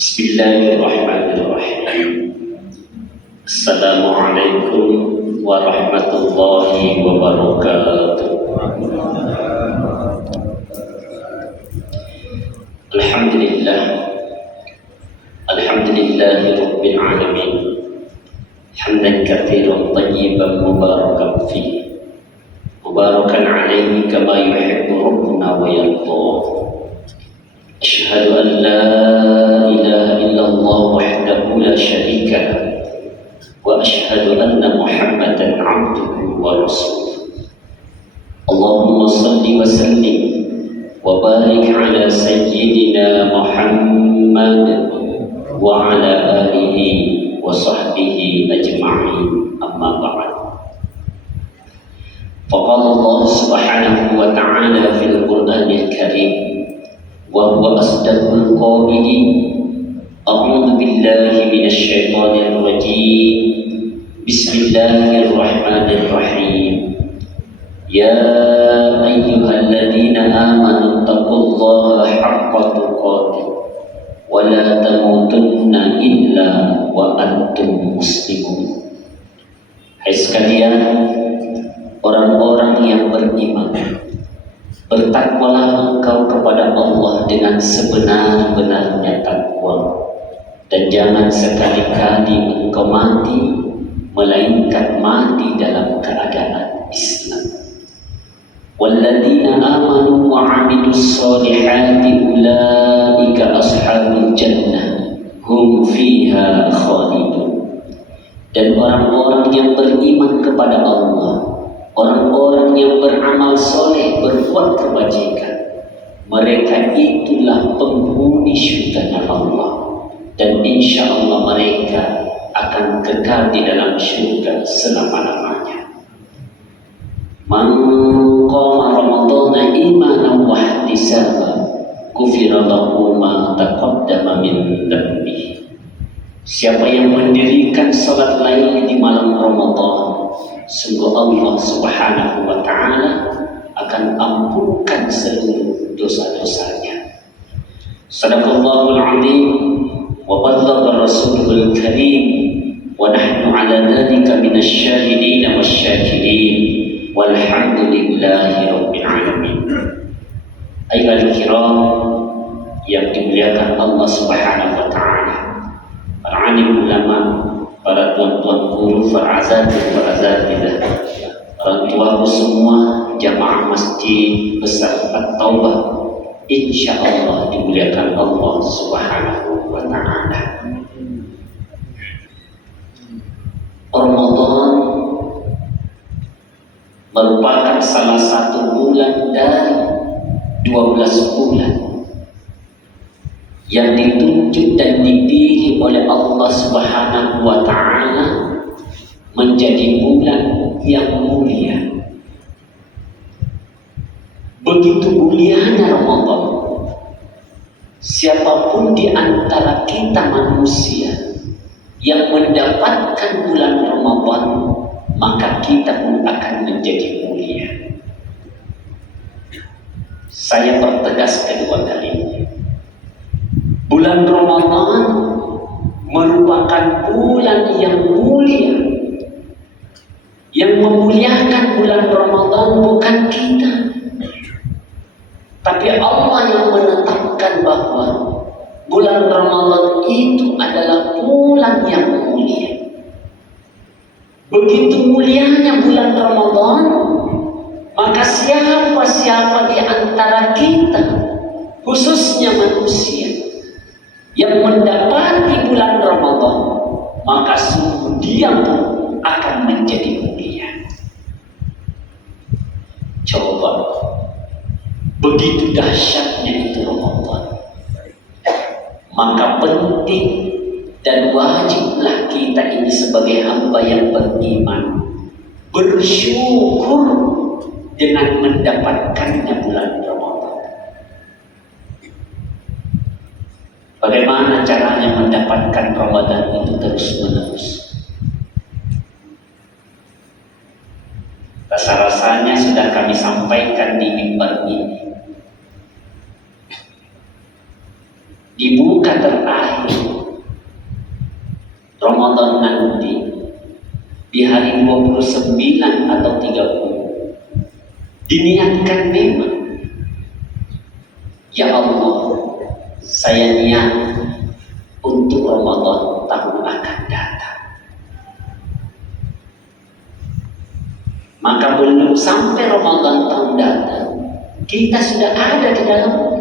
Bismillahirrahmanirrahim. Assalamualaikum warahmatullahi wabarakatuh. Alhamdulillah. Alhamdulillahi rabbil alamin. Hamdan katsiran tayyiban mubarakan fihi. Mubarakan alaihi kama yuhibbu rabbuna wa yarda. Asyhadu an la ilaha illallah wahdahu la syarika lah wa asyhadu anna Muhammadan abduhu wa rasuluh. Allahumma salli wa sallim wa barik ala sayyidina Muhammad wa ala alihi wa sahbihi ajma'in, amma ba'd. Faqala Allah subhanahu wa ta'ala fil Qur'anil Karim wa huwa asdaqul qailin. A'udzu billahi minasy syaithanir rajim. Bismillahirrahmanirrahim. Ya ayyuhalladzina amanu taqullaha haqqa tuqatih wa la tamutunna illa wa antum muslimun. Hai sekalian orang-orang yang beriman, bertakwalah engkau kepada Allah dengan sebenar-benarnya takwa, dan jangan sekali-kali engkau mati melainkan mati dalam keadaan Islam. Walladzina amanu wa 'amilus solihati ulaika ashabul jannah hum fiha khalidun. Dan orang-orang yang beriman kepada Allah, orang-orang yang beramal soleh, berbuat kebajikan, mereka itulah penghuni syurga Allah, dan insya Allah mereka akan kekal di dalam syurga selama-lamanya. Man qama ramadhana imanan wa ihtisaban ghufira lahu ma taqaddama min dhanbihi. Siapa yang mendirikan salat lail di malam Ramadan, sungguh Allah subhanahu wa ta'ala akan ampunkan seluruh dosa-dosanya. Sadaqallahul azim wa ballagha rasulul karim wa nahnu ala dhalika minasy syahidin wasyakirin walhamdulillahi rabbil alamin. Ayyuhal kiram yang dimuliakan Allah subhanahu wa ta'ala, para alim ulama, para tuan-tuan guru, para azatidah, orang tuaku semua, jamaah masjid besar At-Taubah, insya Allah dimuliakan Allah subhanahu wa ta'ala. Ramadan merupakan salah satu bulan dari 12 bulan yang ditunjuk dan dipilih oleh Allah subhanahu wa ta'ala menjadi bulan yang mulia. Begitu mulianya Ramadan, siapapun di antara kita manusia yang mendapatkan bulan Ramadan, maka kita pun akan menjadi mulia. Saya pertegas kedua kalinya, bulan Ramadan merupakan bulan yang mulia. Yang memuliakan bulan Ramadan bukan kita, tapi Allah yang menetapkan bahwa bulan Ramadan itu adalah bulan yang mulia. Begitu mulianya bulan Ramadan, maka siapa-siapa di antara kita, khususnya manusia, yang mendapati bulan Ramadan, maka sungguh dia pun akan menjadi mulia. Coba, begitu dahsyatnya itu Ramadan, maka penting dan wajiblah kita ini sebagai hamba yang beriman bersyukur dengan mendapatkannya bulan Ramadan. Bagaimana caranya mendapatkan Ramadan itu terus-menerus? Rasa-rasanya sudah kami sampaikan di mimbar ini. Dibuka terakhir Ramadan nanti di hari 29 atau 30 diniatkan memang, ya Allah, saya niat untuk Ramadan tahun akan datang. Maka belum sampai Ramadan tahun datang, kita sudah ada di dalamnya.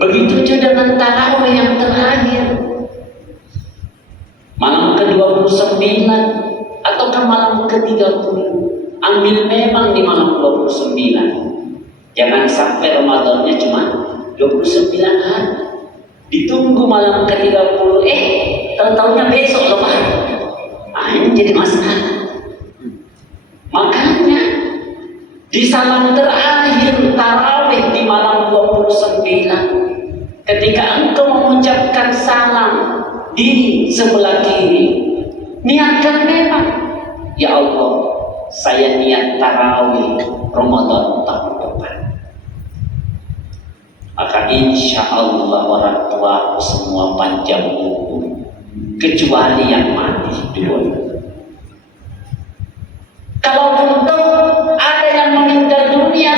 Begitu juga dengan tarawih yang terakhir, malam ke-29 atau ke malam ke-30. Ambil memang di malam 29. Jangan sampai Ramadannya cuma 29 hari. Ditunggu malam ke-30, tahu-tahunya besok lebaran. Ini jadi masalah. Makanya di salam terakhir tarawih di malam 29, ketika engkau mengucapkan salam di sebelah kiri, niatkan memang, ya Allah, saya niat tarawih Ramadan tahun depan. Maka insya Allah orang tua semua panjang umur, kecuali yang mati dulu. Kalaupun ada yang meninggal dunia,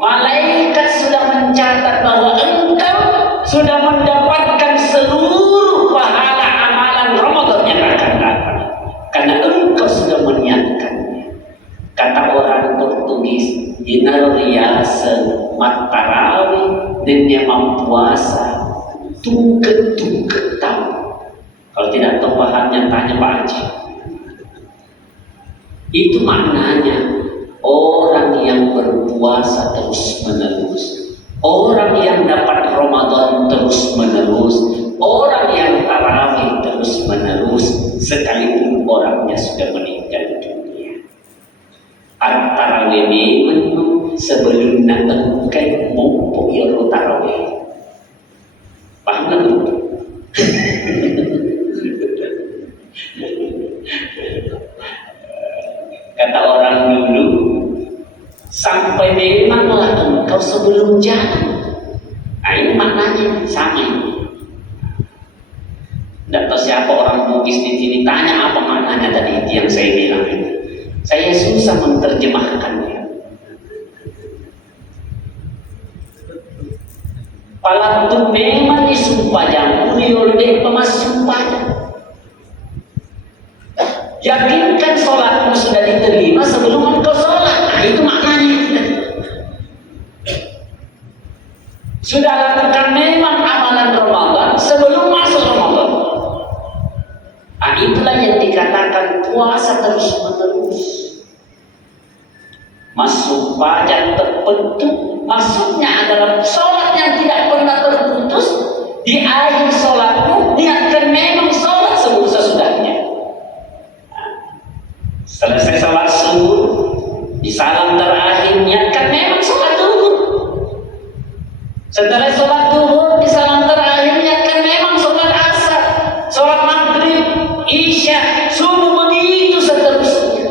malaikat sudah mencatat bahwa engkau sudah mendapatkan seluruh pahala amalan Ramadan yang akan datang, karena engkau sudah meniatkannya. Kata orang Portugis, inar riasa matarawi dan dia mempuasa tungket tahu. Kalau tidak tahu bahannya tanya Pak Haji. Itu maknanya orang yang berpuasa terus menerus, orang yang dapat Ramadan terus menerus, orang yang tarawih terus menerus, sekalipun orangnya sudah meninggal dunia. Tarawih memang sebelum nak kai mumpuk ya tarawih. Paham tak? Kata orang dulu, sampai memanglah engkau sebelum jalan. Nah ini maknanya sama ini. Tidak tahu siapa orang Bugis di sini tanya apa maknanya tadi itu yang saya bilang ini. Saya susah menerjemahkannya. Palantu memang disumpah yang oleh pemasumpah. Yakinkan sholatmu sudah diterima sebelum engkau sholat. Nah itu maknanya. Sudah lakukan memang amalan Ramadan sebelum masuk Ramadan. Nah itulah yang dikatakan puasa terus menerus. Masuk pajak terbentuk, maksudnya adalah sholat yang tidak pernah terputus. Di akhir sholatmu niatkan memang sholat sebelum sesudahnya. Selesai sholat subuh, di salam terakhir niatkan memang sholat duhur. Setelah sholat duhur, di salam terakhir niatkan memang sholat asar, sholat maghrib, isya, subuh, begitu seterusnya.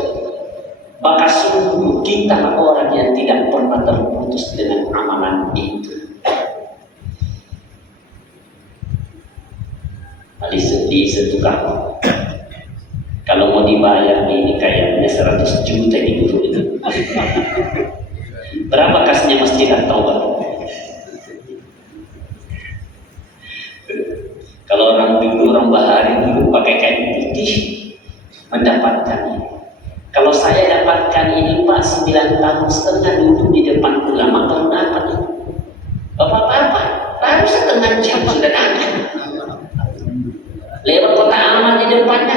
Maka sungguh kita orang yang tidak pernah terputus dengan amalan itu. Tadi sedih setukang. Kalau mau dibayar ini kayaknya 100 juta ini dulu itu. Berapa kasnya Masjid At-Taubah? Kalau orang dulu, orang bahari dulu pakai kain putih mendapatkan ini. Kalau saya dapatkan ini Pak 9,5 tahun duduk di depan ulama kalau dapat ini. Bapak-bapak baru setengah jam sudah dapat. Lewat kota aman di depannya,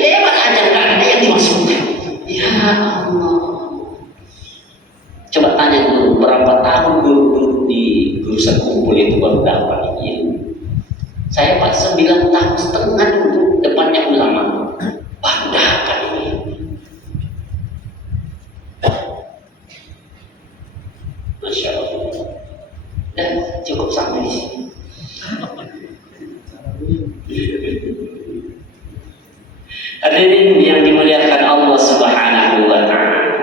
lewat aja nggak ada yang dimasukkan. Ya Allah. Coba tanya dulu berapa tahun guru di guru sekumpul itu baru dapat ini. Saya Pak 9,5 tahun dulu depannya ulama, baru dapat ini. Masya Allah. Dan cukup sampai di sini. Hadirin yang dimuliakan Allah Subhanahu wa Ta'ala.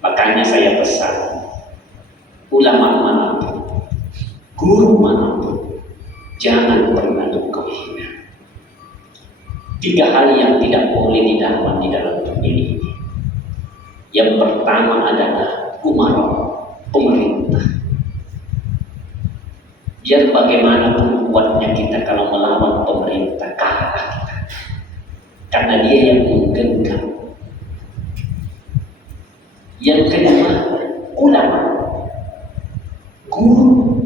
Makanya saya pesan ulama manapun, guru manapun, Jangan pernah engkau hina. 3 hal yang tidak boleh didapat di dalam dunia ini. Yang pertama adalah umara, pemerintah. Biar bagaimanapun kuatnya kita kalau melawan pemerintah, kalah kita. Karena dia yang menggenggam. Yang kedua, ulama, guru,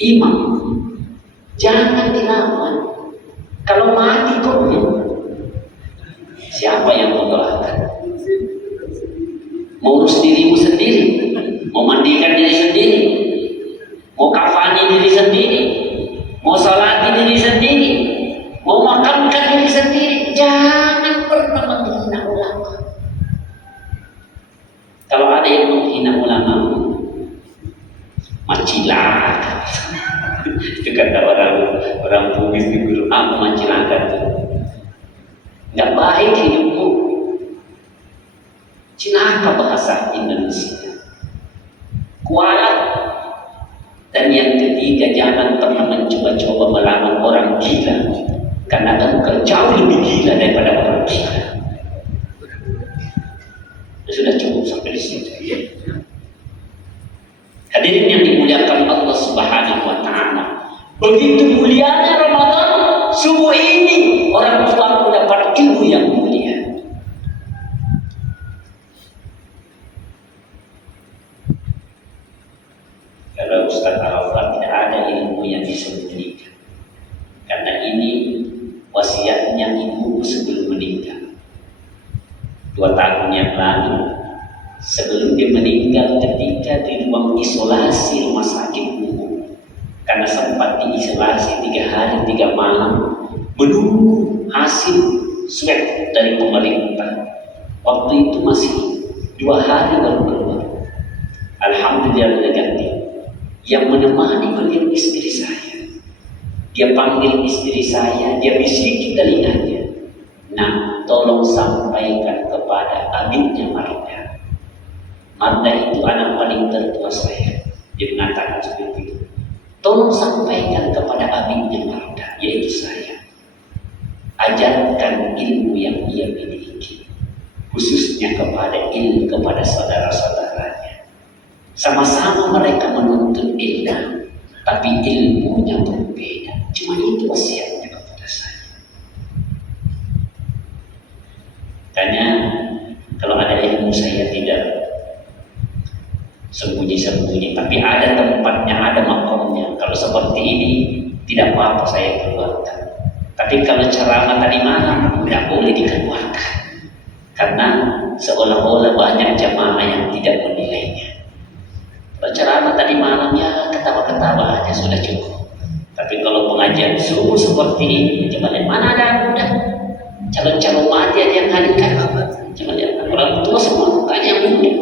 imam. Jangan dilawan. Kalau mati kok siapa yang mau doakan? Mau urus dirimu sendiri, mau mandikan diri sendiri, mau kafani diri sendiri, mau salati diri sendiri, mau makamkan diri sendiri. Jangan pernah menghina ulama. Kalau ada yang menghina ulama, macilah. Itu kata orang Bugis di Guru Am, macilakan itu. Nggak baik hidupmu. Cilaka bahasa Indonesia. Kualat. Dan yang ketiga, jangan pernah mencoba-coba melawan orang gila. Karena engkau jauh lebih gila daripada orang gila. Sudah cukup sampai di situ. Hadirin yang dimuliakan Allah Subhanahu wa Ta'ala. Begitu mulianya Ramadan, subuh ini orang tua mendapat ilmu yang mulia. Kalau Ustaz Arafat tidak ada ilmu yang disembunyikan. Karena ini wasiatnya ibu sebelum meninggal. 2 tahun yang lalu, sebelum dia meninggal, ketika di ruang isolasi rumah sakit umum, karena sempat diisolasi 3 hari 3 malam menunggu hasil swab dari pemerintah. Waktu itu masih 2 hari baru keluar. Alhamdulillah negatif. Yang menemani beliau istri saya. Dia panggil istri saya, dia bisiki telinganya. Nah, tolong sampaikan kepada aminnya Marda. Marda itu anak paling tertua saya. Dia mengatakan seperti itu. Tolong sampaikan kepada aminnya Marda, yaitu saya. Ajarkan ilmu yang ia miliki, khususnya kepada saudara-saudaranya. Sama-sama mereka menuntut ilmu, tapi ilmunya berbeda. Cuma itu wasiatnya kepada saya. Tanya, kalau ada ilmu saya tidak sembunyi-sembunyi, tapi ada tempatnya, ada makomnya. Kalau seperti ini, tidak apa-apa saya keluarkan. Tapi kalau ceramah tadi malam, tidak boleh dikeluarkan. Karena seolah-olah banyak jamaah yang tidak menilainya. Kalau ceramah tadi malam, ya ketawa-ketawa aja sudah cukup. Tapi kalau pengajian subuh seperti ini, coba lihat mana ada muda. Calon-calon mati aja yang hadirkan. Coba lihat, orang tua semua mukanya yang muda.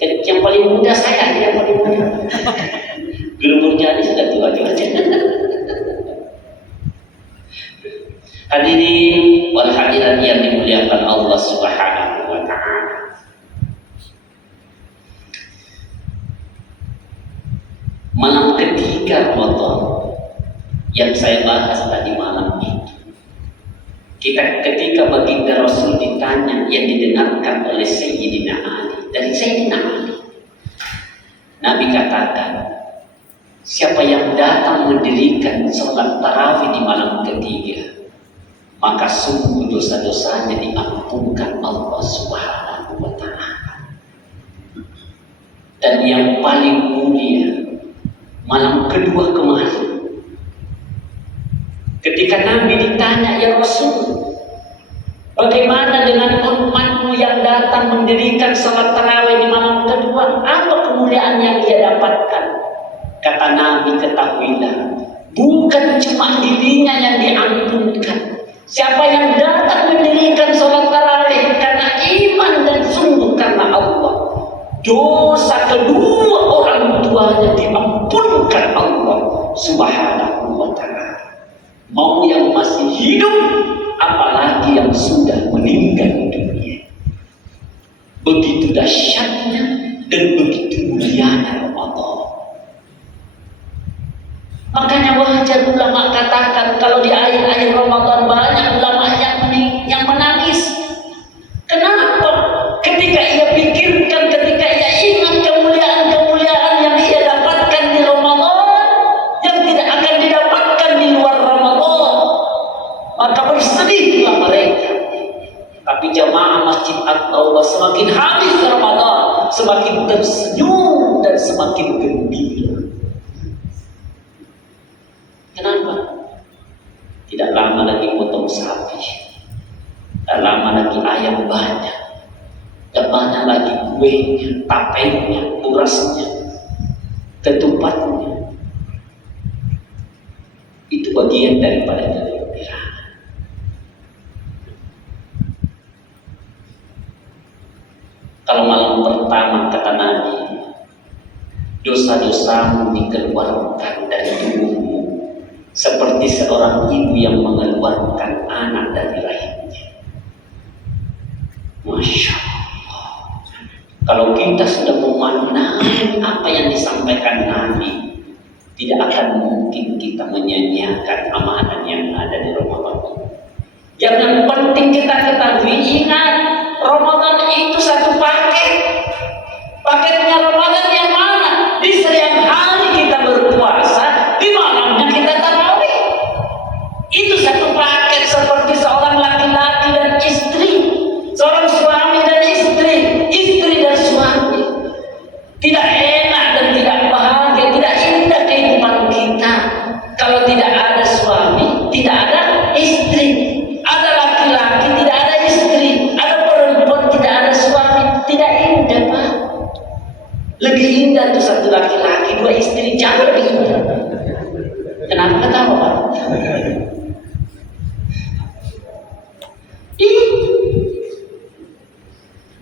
Yang paling muda saya, yang paling muda. Guru Murjani sudah tua juga. Hadirin wal hadirat yang dimuliakan Allah Subhanahu wa Ta'ala. Malam ketiga Ramadan yang saya bahas tadi malam itu, ketika baginda Rasul ditanya yang didengarkan oleh Sayyidina Ali, dari Sayyidina Ali, Nabi katakan, siapa yang datang mendirikan sholat tarawih di malam ketiga, maka sungguh dosa-dosanya diampunkan Allah Subhanahu wa Ta'ala. Dan yang paling mulia, malam kedua kemarin, ketika Nabi ditanya, ya Rasul, bagaimana dengan umatmu yang datang mendirikan salat tarawih di malam kedua? Apa kemuliaan yang dia dapatkan? Kata Nabi, ketahuilah, bukan cuma dirinya yang diampunkan. Siapa yang datang mendirikan salat tarawih karena iman dan sungguh karena Allah, dosa kedua orang tuanya diampunkan Allah Subhanahu wa Ta'ala. Mau yang masih hidup, apalagi yang sudah meninggal dunia. Begitu dahsyatnya dan begitu mulianya Ramadan. Makanya wajar ulama katakan kalau di akhir-akhir Ramadan banyak ulama yang menangis. Kenapa? Ketika ia pikirkan, ketika ia ingat kemuliaan-kemuliaan yang ia dapatkan di Ramadan yang tidak akan didapatkan di luar Ramadan, maka bersedihlah mereka. Tapi jamaah Masjid At-Taubah semakin habis Ramadan, semakin tersenyum dan semakin gembira. Kenapa? Tidak lama lagi potong sapi, tidak lama lagi ayam banyak, tidak banyak lagi kuenya, tapenya, burasnya, ketupatnya. Itu bagian daripada kegembiraan. Kalau malam pertama kata Nabi, dosa-dosamu dikeluarkan dari tubuhmu seperti seorang ibu yang mengeluarkan anak dari rahimnya. Masya Allah. Kalau kita sudah memahami apa yang disampaikan Nabi, tidak akan mungkin kita menyanyiakan amanah yang ada di Ramadan. Yang penting kita ketahui, ingat, Ramadan itu satu paket. Paketnya Ramadan yang mana? Di siang hari kita berpuasa, di malamnya kita tarawih. Itu satu paket, seperti seorang laki-laki dan istri, seorang suami dan istri, istri dan suami. Tidak enak dan tidak bahagia, tidak indah kehidupan kita kalau tidak ada suami, tidak ada istri. Ada laki-laki, tidak ada istri. Ada perempuan, tidak ada suami. Tidak indah, Pak. Lebih indah tuh satu laki-laki, dua istri, jauh lebih indah. Kenapa ketawa, Pak?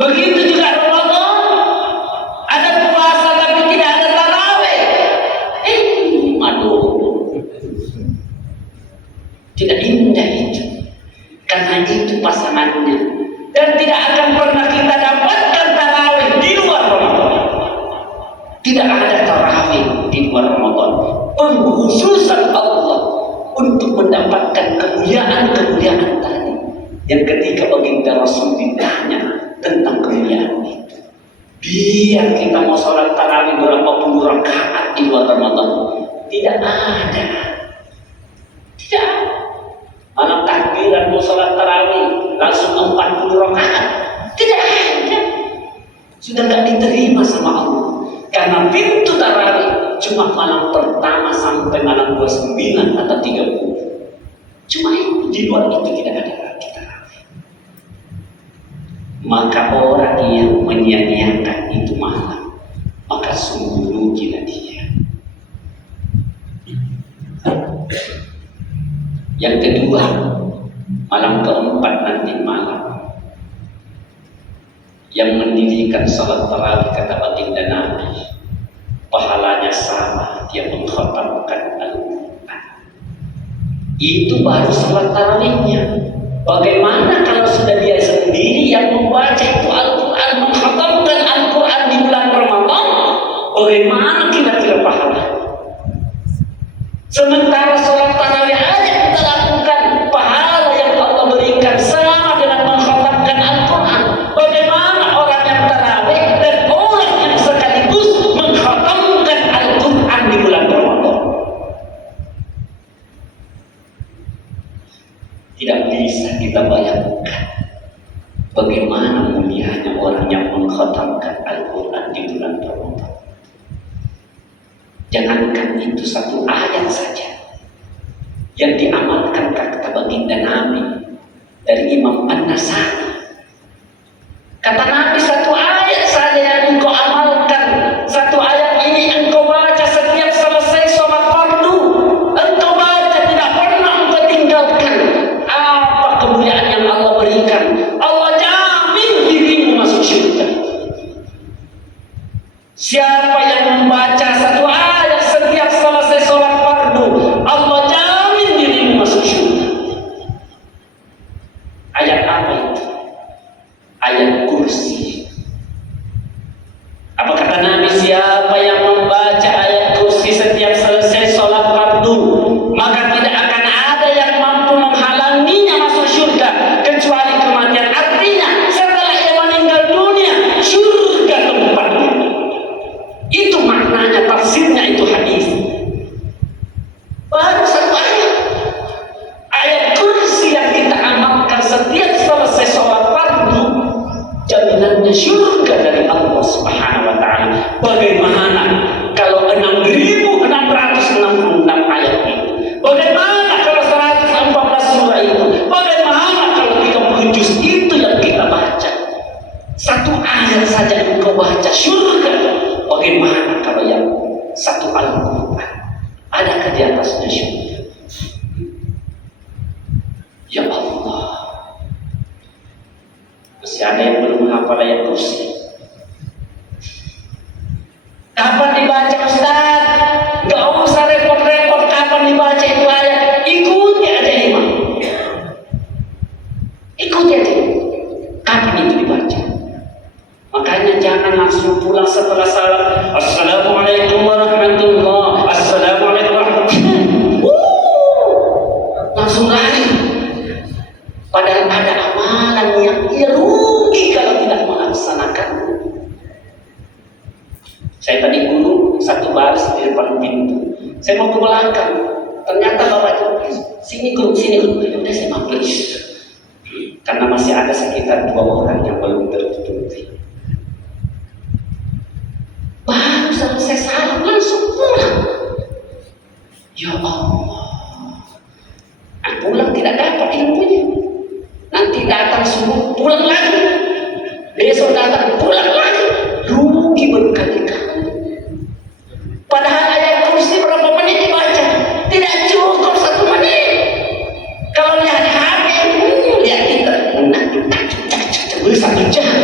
Begitu juga Ramadan. Ada puasa tapi tidak ada tarawih. Aduh. Tidak indah itu. Karena itu pasangannya. Dan tidak akan pernah kita dapatkan tarawih di luar Ramadan. Tidak ada tarawih di luar Ramadan. Pengkhususan Allah untuk mendapatkan kemuliaan-kemuliaan tadi. Yang ketika baginda Rasul ditanya tentang kemuliaan itu, biar kita mau sholat tarawih berapa puluh rakaat di luar Ramadan, tidak ada. Tidak ada. Malam takbiran mau sholat tarawih langsung 40 rakaat, tidak ada. Sudah tidak diterima sama Allah. Karena pintu tarawih cuma malam pertama sampai malam 29 atau 30. Cuma itu, di luar itu tidak ada lagi tarawih. Maka orang yang menyia-nyiakan itu malam, maka sungguh rugilah dia. Yang kedua, malam keempat nanti malam yang mendirikan salat tarawih, kata baginda Nabi, pahalanya sama dia mengkhatamkan Al-Quran. Itu baru salat tarawihnya. Bagaimana kalau sudah dia sendiri yang membaca itu Al-Quran, mengkhatamkan Al-Quran di bulan Ramadan? Bagaimana kira-kira pahala? Sementara salat tarawih aja kita lakukan, pahala yang Allah berikan sama dengan mengkhatamkan Al-Quran. Bagaimana orang yang tarawih dan orang yang sekaligus mengkhatamkan Al-Quran di bulan Ramadan? Tidak bisa kita bayangkan bagaimana mulianya orang yang mengkhatamkan Al-Quran di bulan Ramadan. Jangankan itu satu ayat saja yang diamalkan, kata baginda Nabi dari Imam An-Nasai. Kata Nabi, satu ayat saja yang engkau amalkan, satu ayat ini engkau baca setiap selesai sholat fardu, engkau baca, tidak pernah engkau tinggalkan. Apa kemuliaan yang Allah berikan? Allah jamin dirimu masuk surga. Siapa yang membaca satu ayat setiap selesai sholat fardu, Allah jamin dirimu masuk surga. Ayat apa itu? di atasnya syurga. Ya Allah, masih ada yang belum hafal ayat kursi. Kapan dibaca Ustaz? Gak usah repot-repot kapan dibaca itu ayat. Ikuti aja imam. Ikuti aja. Kapan itu dibaca? Makanya jangan langsung pulang setelah salat. Assalamualaikum warahmatullahi wabarakatuh. Assalamualaikum warahmatullahi wabarakatuh. Langsung lari. Padahal ada amalan yang rugi kalau tidak melaksanakan. Saya tadi guru satu baris di depan pintu. Saya mau ke belakang. Ternyata bapak itu sini guru. Udah saya mampus. Karena masih ada sekitar 2 orang yang belum tertutupi. Baru selesai salam langsung pulang. Ya Allah. Pulang tidak dapat ilmunya. Nanti datang subuh pulang lagi. Besok datang pulang lagi. Rugi berkali-kali. Padahal ayat kursi berapa menit dibaca? Tidak cukup 1 menit. Kalau lihat HP, lihat kita, satu jam.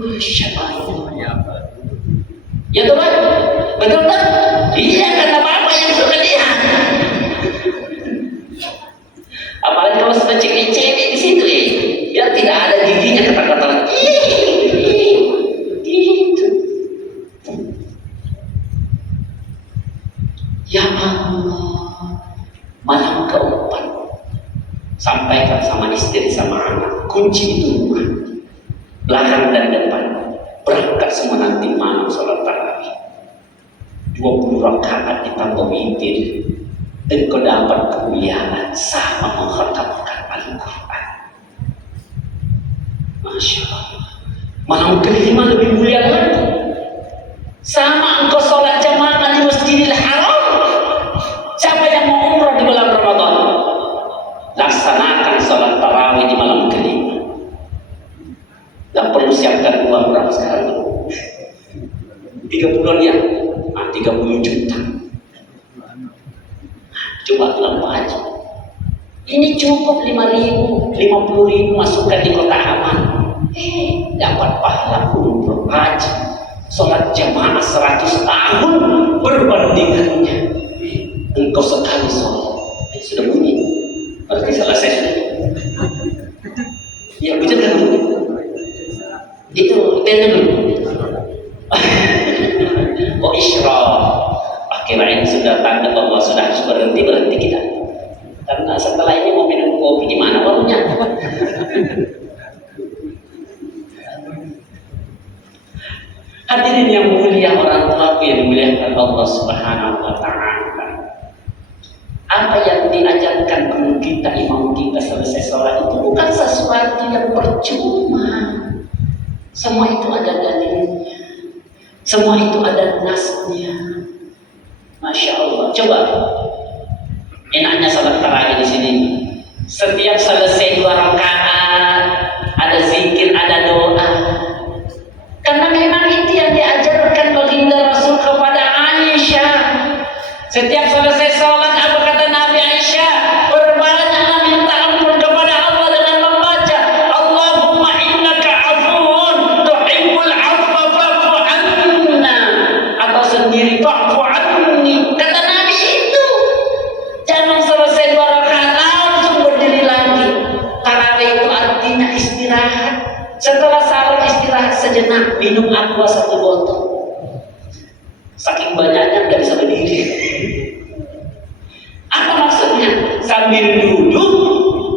Masya Allah. Ya teman, betul tak? Iya, kata bapak yang sudah lihat. Apalagi kalau sudah cekik-cekik di situ, ya tidak ada giginya kata-kata gitu. Ya Allah, malam keempat sampaikan sama istri sama anak, kunci itu rumah, belakang dan depan. Berangkat semua nanti malam sholat tarawih 20 rakaat ditambah witir, dan kau dapat kemuliaan sama mengkhatamkan Al-Quran. Masya Allah. Malam kelima lebih mulia lagi. Sama engkau sholat jamaah di Masjidil Haram. Siapa yang mau umrah di bulan Ramadan? Laksanakan sholat tarawih di malam kelima. Dan perlu siapkan uang berapa sekarang? 30 ya? 30 juta. Coba berapa aja? Ini cukup 5.000, 50.000 masukkan di kota aman. Dapat pahala umroh haji. Sholat jamaah 100 tahun berbandingannya. Engkau sekali sholat. Sudah bunyi. Berarti selesai sudah. Ya betul kan? Itu tenda dulu. Oh isyraq. Akhirnya sudah tanda bahwa sudah harus berhenti kita. Karena setelah ini mau minum kopi di mana warungnya? Hadirin yang mulia, orang tua yang dimuliakan Allah Subhanahu wa Ta'ala. Apa yang diajarkan guru kita, imam kita selesai sholat itu bukan sesuatu yang percuma. Semua itu ada dalilnya. Semua itu ada nasnya. Masya Allah. Coba enaknya salat tarawih di sini. Setiap selesai 2 rakaat ada zikir, ada doa. Karena memang itu yang diajarkan baginda Rasul kepada Aisyah. Setiap selesai sholat apa kata Nabi Aisyah? Berbanyaklah minta ampun kepada Allah dengan membaca Allahumma innaka afuun tuhibbul afwa fa'fu anna, atau sendiri fa'fu anni. Kata Nabi itu. Jangan selesai 2 rakaat langsung berdiri lagi. Tarawih itu artinya istirahat. Setelah salat istirahat sejenak, minum aqua 1 botol. Saking banyaknya nggak bisa berdiri. Apa maksudnya? Sambil duduk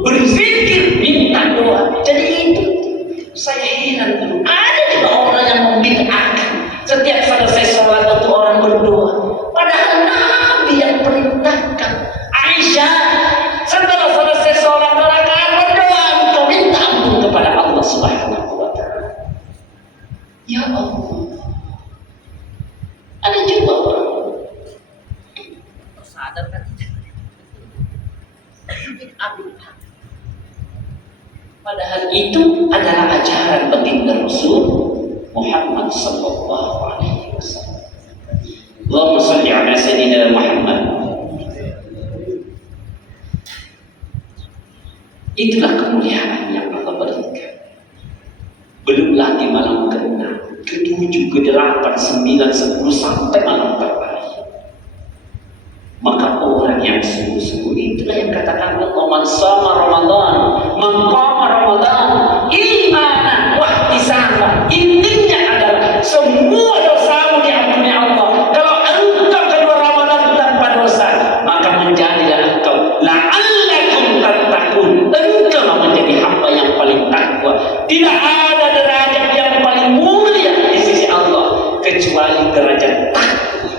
berzikir, minta doa. Jadi itu saya heran dulu. Ada juga orang yang membid'ahkan setiap selesai sholat itu orang berdoa. Padahal Nabi yang perintahkan. Aisyah setelah selesai sholat rakaat berdoa, engkau minta ampun kepada Allah Subhanahu wa Ta'ala. Ya Allah. Ada juga orang sadar kan? Padahal itu adalah ajaran baginda Rasul Muhammad sallallahu alaihi wasallam. Allahumma shalli ala sayyidina Muhammad Itulah kemuliaan yang Allah berikan. Belum lagi malam ke-6, ke-7, ke-8, 9, 10 sampai malam terakhir. Maka orang yang sungguh-sungguh itulah yang katakan Allah, man shoma Ramadan, man qama Ramadan, imanan wa ihtisaban. Intinya adalah semua dosamu diampuni Allah. Kalau engkau kedua Ramadan tanpa dosa, maka menjadilah engkau la'allakum tattaqun. Engkau menjadi hamba yang paling takwa. Tidak ada derajat yang paling mulia di sisi Allah kecuali derajat takwa.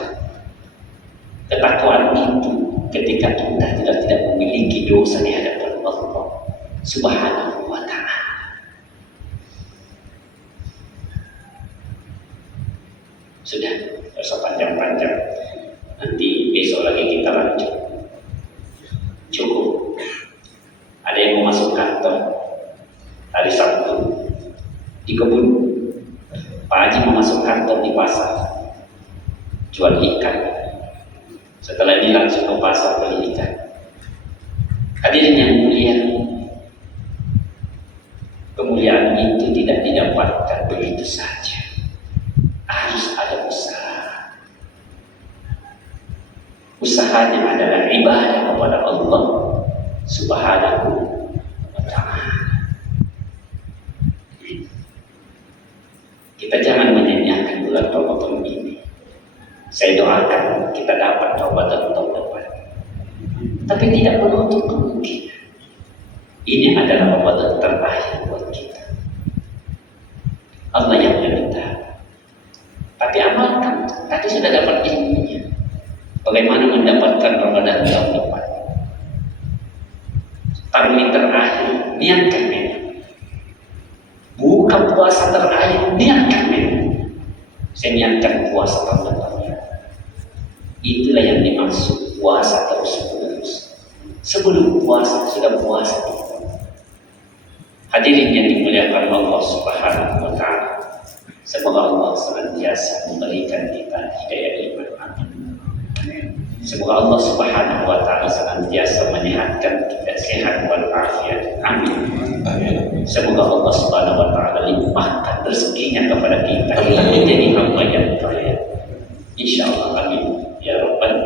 Ketakwaan itu ketika kita tidak memiliki dosa di hadapan Allah Subhanahu wa ta'ala. Sudah, tidak usah panjang-panjang. Nanti besok lagi kita lanjut. Cukup. Ada yang mau masuk kantor hari Sabtu di kebun. Pak Haji mau masuk kantor di pasar, jual ikan. Setelah ini langsung ke pasar beli ikan. Hadirin yang mulia, kemuliaan itu tidak didapatkan begitu saja. Harus ada usaha. Usahanya adalah ibadah kepada Allah Subhanahu wa ta'ala. Kita jangan menyanyiakan bulan Ramadan ini. Saya doakan kita dapat Ramadan tahun depan. Tapi tidak menutup kemungkinan ini adalah Ramadan terakhir buat kita. Allah yang lebih tahu. Tapi amalkan. Tadi sudah dapat ilmunya. Bagaimana mendapatkan Ramadan tahun depan? Tarawih terakhir, niatkan memang. Buka puasa terakhir, niatkan memang. Saya niatkan puasa tahun depan. Itulah yang dimaksud puasa terus-menerus. Sebelum puasa sudah puasa. Hadirin yang dimuliakan Allah Subhanahu wa ta'ala. Semoga Allah senantiasa memberikan kita hidayah iman. Amin. Semoga Allah Subhanahu wa ta'ala senantiasa menyehatkan kita sehat walafiat. Amin. Semoga Allah Subhanahu wa ta'ala limpahkan rezekinya kepada kita. Kita menjadi hamba yang kaya. Insyaallah amin. Ya Rabbal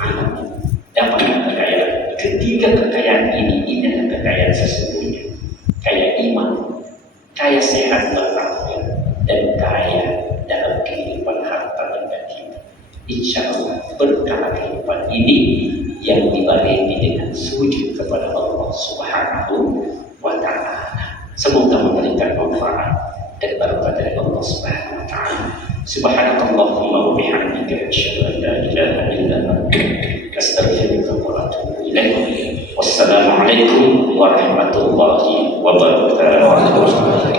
Alamin. Dapat kekayaan. Ketiga kekayaan ini adalah kekayaan sesungguhnya. Kaya iman, kaya sehat walafiat, dan kaya dalam kehidupan harta benda kita. Insya Allah berkah kehidupan ini yang dibarengi dengan sujud kepada Allah Subhanahu wa ta'ala. Semoga memberikan manfaat dan berkah dari Allah Subhanahu wa ta'ala. Subhanakallahumma wa bihamdika asyhadu an la ilaha illa anta astaghfiruka wa atubu ilaik. Wassalamualaikum warahmatullahi wabarakatuh.